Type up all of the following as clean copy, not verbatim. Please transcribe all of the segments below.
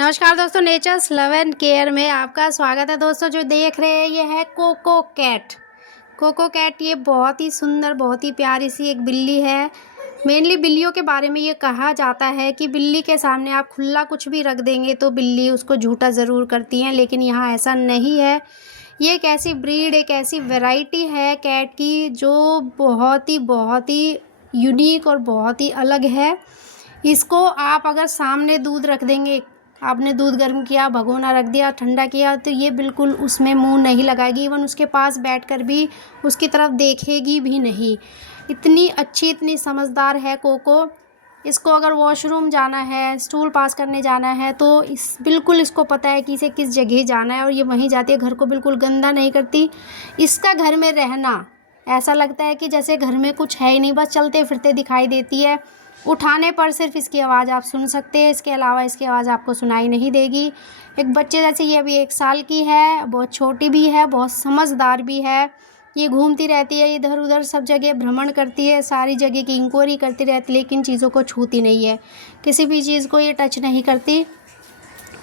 नमस्कार दोस्तों, natures love and care में आपका स्वागत है। दोस्तों जो देख रहे हैं ये है कोको कैट। कोको कैट ये बहुत ही सुंदर, बहुत ही प्यारी सी एक बिल्ली है। मेनली बिल्लियों के बारे में ये कहा जाता है कि बिल्ली के सामने आप खुला कुछ भी रख देंगे तो बिल्ली उसको झूठा ज़रूर करती हैं, लेकिन यहाँ ऐसा नहीं है। ये एक ऐसी ब्रीड, एक ऐसी वैरायटी है कैट की जो बहुत ही यूनिक और बहुत ही अलग है। इसको आप अगर सामने दूध रख देंगे, आपने दूध गर्म किया, भगोना रख दिया, ठंडा किया, तो ये बिल्कुल उसमें मुंह नहीं लगाएगी। इवन उसके पास बैठकर भी उसकी तरफ देखेगी भी नहीं। इतनी अच्छी, इतनी समझदार है कोको। इसको अगर वॉशरूम जाना है, स्टूल पास करने जाना है, तो बिल्कुल इसको पता है कि इसे किस जगह जाना है और ये वहीं जाती है। घर को बिल्कुल गंदा नहीं करती। इसका घर में रहना ऐसा लगता है कि जैसे घर में कुछ है ही नहीं, बस चलते फिरते दिखाई देती है। उठाने पर सिर्फ इसकी आवाज़ आप सुन सकते हैं, इसके अलावा इसकी आवाज़ आपको सुनाई नहीं देगी। एक बच्चे जैसे ये अभी 1 साल की है, बहुत छोटी भी है, बहुत समझदार भी है। ये घूमती रहती है इधर उधर, सब जगह भ्रमण करती है, सारी जगह की इंक्वायरी करती रहती है, लेकिन चीज़ों को छूती नहीं है। किसी भी चीज़ को ये टच नहीं करती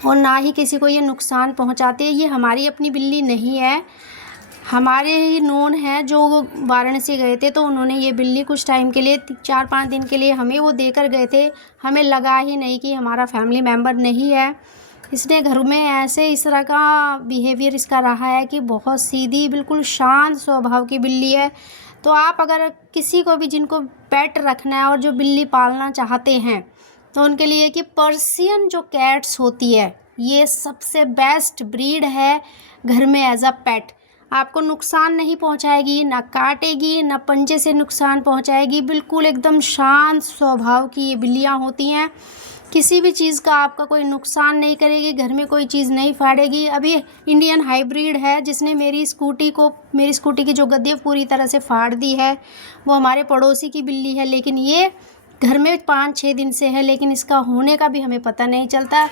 और ना ही किसी को ये नुकसान पहुँचाती है। ये हमारी अपनी बिल्ली नहीं है, हमारे ही नोन हैं जो वाराणसी गए थे, तो उन्होंने ये बिल्ली कुछ टाइम के लिए 4-5 दिन के लिए हमें वो देकर गए थे। हमें लगा ही नहीं कि हमारा फैमिली मेम्बर नहीं है। इसने घर में ऐसे इस तरह का बिहेवियर इसका रहा है कि बहुत सीधी, बिल्कुल शांत स्वभाव की बिल्ली है। तो आप अगर किसी को भी, जिनको पेट रखना है और जो बिल्ली पालना चाहते हैं, तो उनके लिए कि पर्सियन जो कैट्स होती है ये सबसे बेस्ट ब्रीड है घर में एज अ पेट। आपको नुकसान नहीं पहुंचाएगी, ना काटेगी, ना पंजे से नुकसान पहुंचाएगी। बिल्कुल एकदम शांत स्वभाव की ये बिल्लियां होती हैं। किसी भी चीज़ का आपका कोई नुकसान नहीं करेगी, घर में कोई चीज़ नहीं फाड़ेगी। अभी इंडियन हाइब्रिड है जिसने मेरी स्कूटी की जो गद्दी पूरी तरह से फाड़ दी है, वो हमारे पड़ोसी की बिल्ली है। लेकिन ये घर में 5-6 दिन से है, लेकिन इसका होने का भी हमें पता नहीं चलता।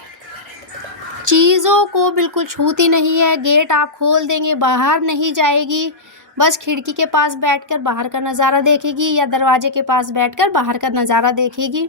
चीज़ों को बिल्कुल छूती नहीं है। गेट आप खोल देंगे, बाहर नहीं जाएगी, बस खिड़की के पास बैठकर बाहर का नज़ारा देखेगी या दरवाजे के पास बैठकर बाहर का नज़ारा देखेगी।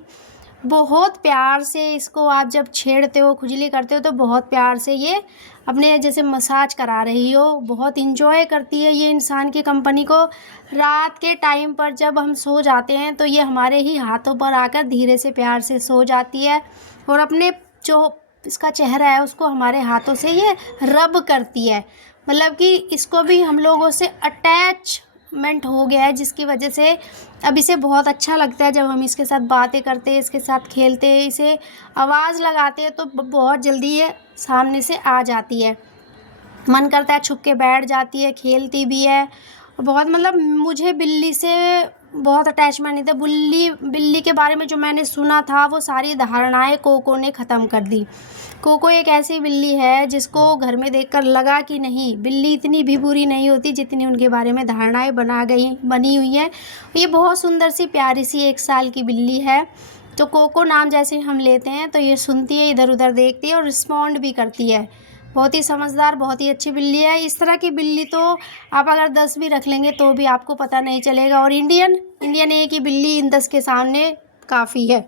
बहुत प्यार से इसको आप जब छेड़ते हो, खुजली करते हो, तो बहुत प्यार से ये अपने जैसे मसाज करा रही हो। बहुत इंजॉय करती है ये इंसान की कंपनी को। रात के टाइम पर जब हम सो जाते हैं तो ये हमारे ही हाथों पर आकर धीरे से प्यार से सो जाती है और अपने जो इसका चेहरा है उसको हमारे हाथों से ये रब करती है। मतलब कि इसको भी हम लोगों से अटैचमेंट हो गया है, जिसकी वजह से अब इसे बहुत अच्छा लगता है जब हम इसके साथ बातें करते हैं, इसके साथ खेलते हैं, इसे आवाज़ लगाते हैं तो बहुत जल्दी ये सामने से आ जाती है। मन करता है छुप के बैठ जाती है, खेलती भी है। बहुत, मतलब मुझे बिल्ली से बहुत अटैचमेंट नहीं था। बिल्ली के बारे में जो मैंने सुना था वो सारी धारणाएं कोको ने ख़त्म कर दी। कोको एक ऐसी बिल्ली है जिसको घर में देखकर लगा कि नहीं, बिल्ली इतनी भी बुरी नहीं होती जितनी उनके बारे में धारणाएं बनी हुई हैं। ये बहुत सुंदर सी, प्यारी सी 1 साल की बिल्ली है। तो कोको नाम जैसे हम लेते हैं तो ये सुनती है, इधर उधर देखती है और रिस्पॉन्ड भी करती है। बहुत ही समझदार, बहुत ही अच्छी बिल्ली है। इस तरह की बिल्ली तो आप अगर 10 भी रख लेंगे तो भी आपको पता नहीं चलेगा। और इंडियन एक ही बिल्ली इन 10 के सामने काफ़ी है।